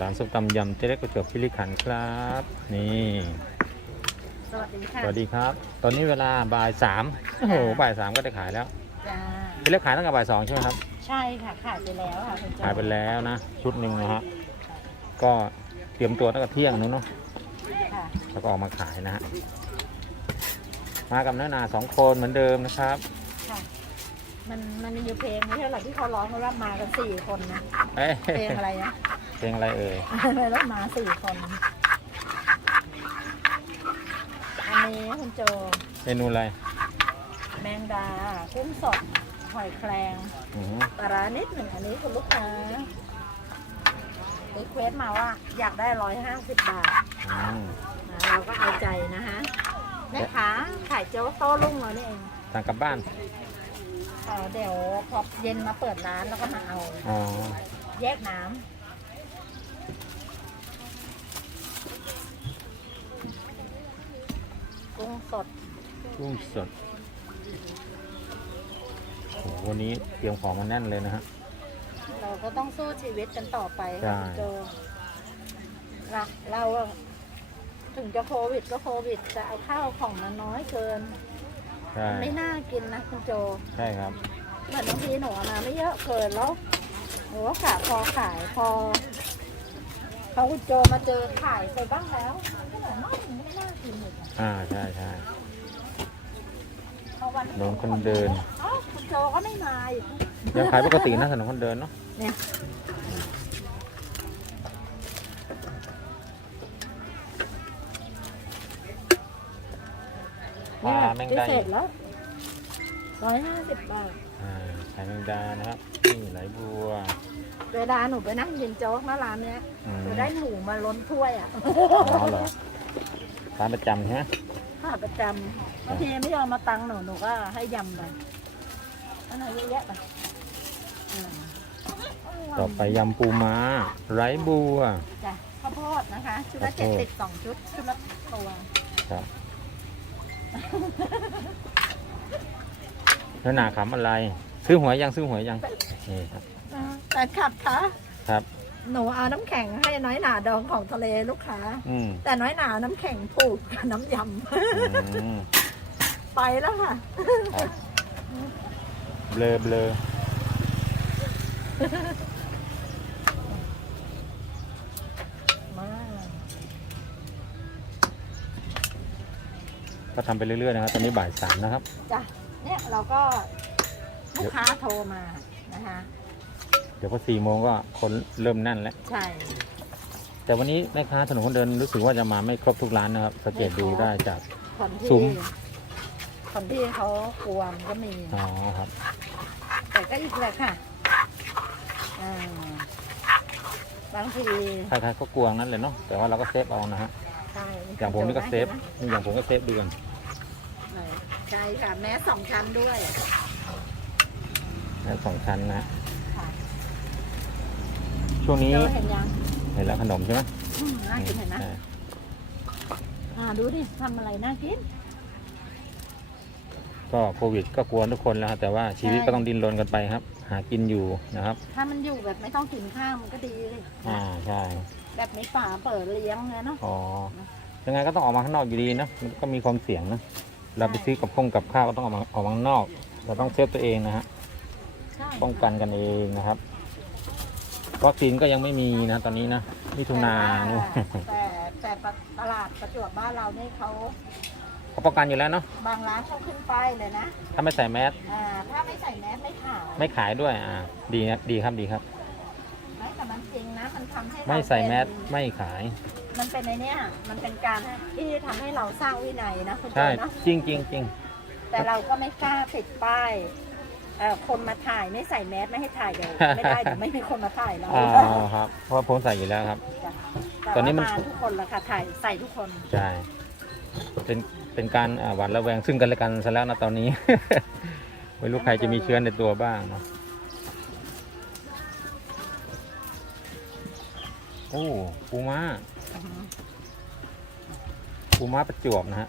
ร้านส้มตำยำเจ๊เล็กก๋วยเตี๋ยวพิริขันธ์ครับ นี่สวัสดีค่ะสวัสดีครับ ตอนนี้เวลาบ่ายสามโอ้โหบ่ายสามก็ได้ขายแล้วจ้าเจ๊เล็กขายตั้งแต่บ่ายสองใช่ไหมครับ ใช่ค่ะขายไปแล้วค่ะคุณโจขายไปแล้วนะ ชุดหนึ่งนะฮะก็เตรียมตัวตั้งแต่เที่ยงนู้นเนาะค่ะแล้วก็ออกมาขายนะฮะมากับน้านาสองคนเหมือนเดิมนะครับ ค่ะ มันมันมีอยู่เพลงไม่ใช่หรอที่เขาร้องกันว่ามากันสี่คนนะเอ้ยเพลงอะไรนะ เพลงอะไรเอ่ยแล้วมาสี่คน อันนี้คุณโจ เมนูอะไรแมงดา กุ้งสด หอยแครงอือหือปลาร้านิดหนึ่งอันนี้คุณลูกค้ารีเควสมาว่าอยากได้ร้อยห้าสิบบาท อืมนะเราก็เอาใจนะฮะแม่ค้าขายโจ๊กโต้รุ่งเรานี่เองสั่งกลับบ้าน เอ่อเดี๋ยวพอเย็นมาเปิดร้านแล้วก็มาเอา อ๋อ แยกน้ำ กุ้งสดกุ้งสดโอ้โหวันนี้เตรียมของมาแน่นเลยนะฮะ เราก็ต้องสู้ชีวิตกันต่อไปใช่ค่ะคุณโจเราเราอะถึงจะโควิดก็โควิดแต่เอาข้าวของมันน้อยเกิน ใช่ไม่น่ากินนะคุณโจ ใช่ครับ เหมือนบางทีหนูเอามาไม่เยอะเกินแล้วหนูก็กะพอขายพอ พอคุณโจมาเจอขายไปบ้างแล้วมันก็เหมือนว่ามันไม่น่ากินเลยอะอ่าใช่ใช่พอวันที่โดนคนเดิน เอ้าคุณโจก็ไม่มาอีกยังขายปกตินะถนนคนเดินเนาะเนี่ยปลาแมงพิดาเศษแล้วร้อยห้าสิบบาทอ่าขายแมงดานะครับนี่ไหลบัว เวลาหนูไปนั่งกินโจ๊กหน้าร้านเนี้ยอืมหนูได้หมูมาล้นถ้วยอะอ๋อเหรอร้านประจำใช่ไหมค่ะประจำบางทีไม่ยอมมาตังค์หนูหนูก็ให้ยำไปอันไหนเยอะแยะไปอืมต่อไปยำปูม้าไหลบัว จ้ะข้าวโพดนะคะ ชุดละข้าเจ็วโพดดสิบสองชุดชุดละตัวครับแล้วหนาขำอะไร ซื้อหวยยังซื้อหวยยังนี่ครับ แต่ขับคะครับ หนูเอาน้ำแข็งให้น้อยหนาดองของทะเลลูกค้า อืมแต่น้อยหนาน้ำแข็งผูกกับน้ำยอืมำ ไปแล้วค่ะ ครับเบลอเบลอมาก็ทำไปเรื่อยๆนะครับ ตอนนี้บ่ายสามนะครับ จ้ะเนี่ยเราก็ลูกค้าโทรมานะคะ เดี๋ยวพอสี่โมงก็คนเริ่มแน่นแล้ว ใช่ แต่วันนี้แม่ค้าถนนคนเดินรู้สึกว่าจะมาไม่ครบทุกร้านนะครับสังเกตดูได้จาก คนที่ซุ้มคนที่เขากลัวมันก็มี อ๋อครับแต่ก็อีกแหละค่ะอ่าบางทีใครๆก็กลัวงั้นเลยเนาะแต่ว่าเราก็เซฟเอานะฮะใช่อย่างผมนี่ก็เซฟนี่อย่างผมก็เซฟดูกันใช่ค่ะแม้สองชั้นด้วย แล้วสองชั้นนะฮะค่ะ ช่วงนี้เจอเห็นยังเห็นแล้วขนมใช่ไหมอืมน่ากินเห็นนะใช่อ่าดูดิทำอะไรน่ากิน ก็โควิดก็กลัวทุกคนแล้วครับแต่ว่าชีวิตใช่ ก็ต้องดิ้นรนกันไปครับ หากินอยู่นะครับ ถ้ามันอยู่แบบไม่ต้องกินข้าวมันก็ดีเลยอ่าใช่แบบมีป่าเปิดเลี้ยงเลยเนาะ อ๋อยังไงก็ต้องออกมาข้างนอกอยู่ดีนะมันก็มีความเสี่ยงนะเราไปซื้อกับข้งกับข้าวก็ต้องออกมาออกมาข้างนอก เราต้องเซฟตัวเองนะฮะใช่ป้องกันกันเองนะครับ วัคซีนก็ยังไม่มีนะตอนนี้นะมิถุนาแต่นู่นว่าแต่แต่ตลาดประจวบบ้านเรานี่เขาเขาป้องกันอยู่แล้วเนาะบางร้านเขาขึ้นป้ายเลยนะถ้าไม่ใส่แมสอ่าถ้าไม่ใส่แมสไม่ขายไม่ขายด้วยอ่าดีครับดีครับดีครับไม่แต่มันจริงนะมันทำให้เราไม่ใส่แมสเป็นไม่ขาย มันเป็นในเนี้ยมันเป็นการที่ทำให้เราสร้างวินัยนะคุณใช่เจ้าเนาะจริงจริงจริงแต่เราก็ไม่กล้าติดป้าย เอ่อคนมาถ่ายไม่ใส่แมสไม่ให้ถ่ายเดี๋ยวไม่ได้เดี๋ยวไม่มีคนมาถ่ายเราอ๋อครับ เพราะว่าผมใส่อยู่แล้วครับ จ้ะตอนนี้มันแต่ว่าาทุกคนละค่ะถ่ายใส่ทุกคน ใช่ เป็นเป็นการอ่าหวาดระแวงซึ่งกันและกันซะแล้วนะตอนนี้ ไม่รู้ใครจะมีเชื้อในตัวบ้างเนาะโอ้ปูม้าอือหือปูม้าประจวบนะฮะ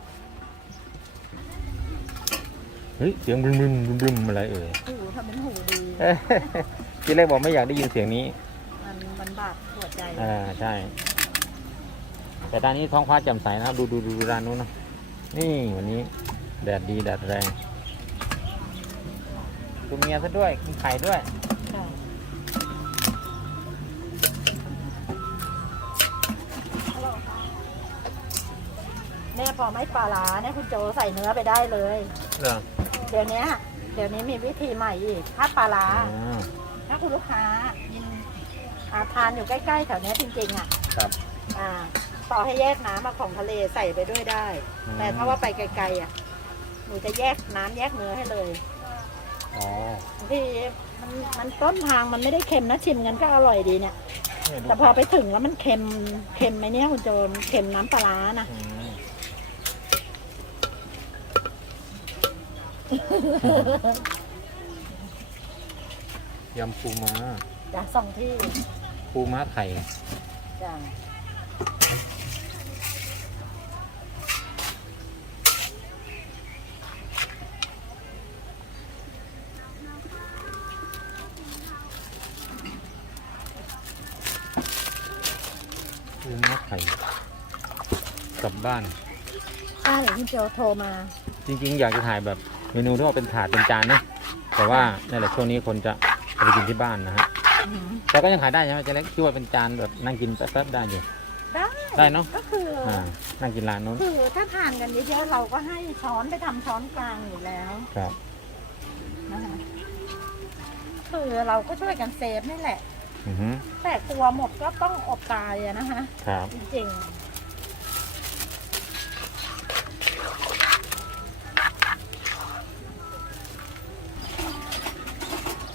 เฮ้ยเสียงบึ้มบึ้มบึ้มบึ้มอะไรเอ่ยหูทำเป็นหูดี เอ้ยที่แรกบอกไม่อยากได้ยินเสียงนี้ มันมันบาทหัวใจเออใช่ แต่ด้านนี้ท้องฟ้าแจ่มใสนะครับ ดูดูดูดูด้านนู้นนะนี่วันนี้ แดดดีแดดแรงดูเมียซะด้วยมีไข่ด้วยค่ะเนี่ยพอไม่ปลาร้าเนี่ยคุณโจใส่เนื้อไปได้เลยเหรอ เดี๋ยวนี้เดี๋ยวนี้มีวิธีใหม่อีกถ้าปลาร้า อ่าถ้าคุณลูกค้ายินอาทานอยู่ใกล้ๆแถวเนี้ยจริงๆอะครับอ่าต่อให้แยกน้ำมาของทะเลใส่ไปด้วยได้ อืมแต่ถ้าว่าไปไกลๆอะหนูจะแยกน้ำแยกเนื้อให้เลยอ๋อบางที มันมันต้นทางมันไม่ได้เค็มนะชิมกันก็อร่อยดีเนี่ย เนี่ยดูแต่พอไปถึงแล้วมันเค็มเค็มไหมเนี่ยคุณโจนเค็มน้ำปลาร้านะอืม ยำปูม้าจ้ะสองที่ปูม้าไข่จ้ะปูม้าไข่กลับบ้าน ถ้าเดี๋ยวคุณโจโทรมา จริง ๆ อยากจะถ่ายแบบ เมนูที่ว่าเป็นถาดเป็นจานนะแต่ว่านั่นแหละช่วงนี้คนจะเอาไปกินที่บ้านนะฮะอืมแต่ก็ยังขายได้ใช่ไหมเจ๊เล็กที่ว่าเป็นจานแบบนั่งกินแป๊บๆได้อยู่ ได้ได้เนอะ ก็คืออ่านั่งกินร้านนู้นคือถ้าทานกันเยอะๆเราก็ให้ช้อนไปทำช้อนกลางอยู่แล้วครับนะคะคือเราก็ช่วยกันเซฟนี่แหละ อือฮึแต่กลัวหมดก็ต้องอดตายอะนะคะ ครับจริง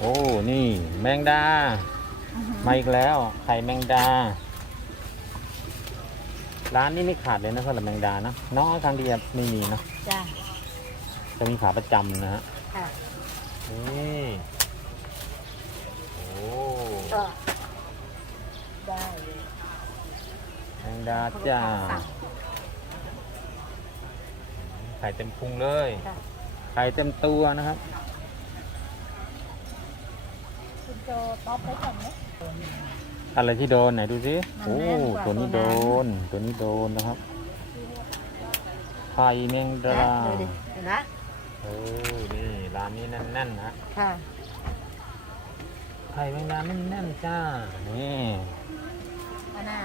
โอ้ นี่แมงดาๆอือหือมาอีกแล้ว ไข่แมงดา ร้านนี้ไม่ขาดเลยนะสำหรับแมงดานะน้อยครั้งเดียวไม่มีนะจ้ะจะมีขาประจำนะฮะค่ะนี่โอ้ก็ได้เลยแมงดาจ้าสั่งไข่เต็มพุงเลย ค่ะ ไข่เต็มตัวนะครับ คุณโจต๊อปไปก่อนไหมอะไรที่โดนไหนดูสิมันโอ้แน่นกว่าตัวนี้ตัโดวนั้นนตัวนี้โดนนะครับไข่แมงดานะดูดิเห็นไหมเออนี่ร้านนี้แน่นๆนะค่ะไข่แมงดาแน่นๆจ้านี่อันน่ะ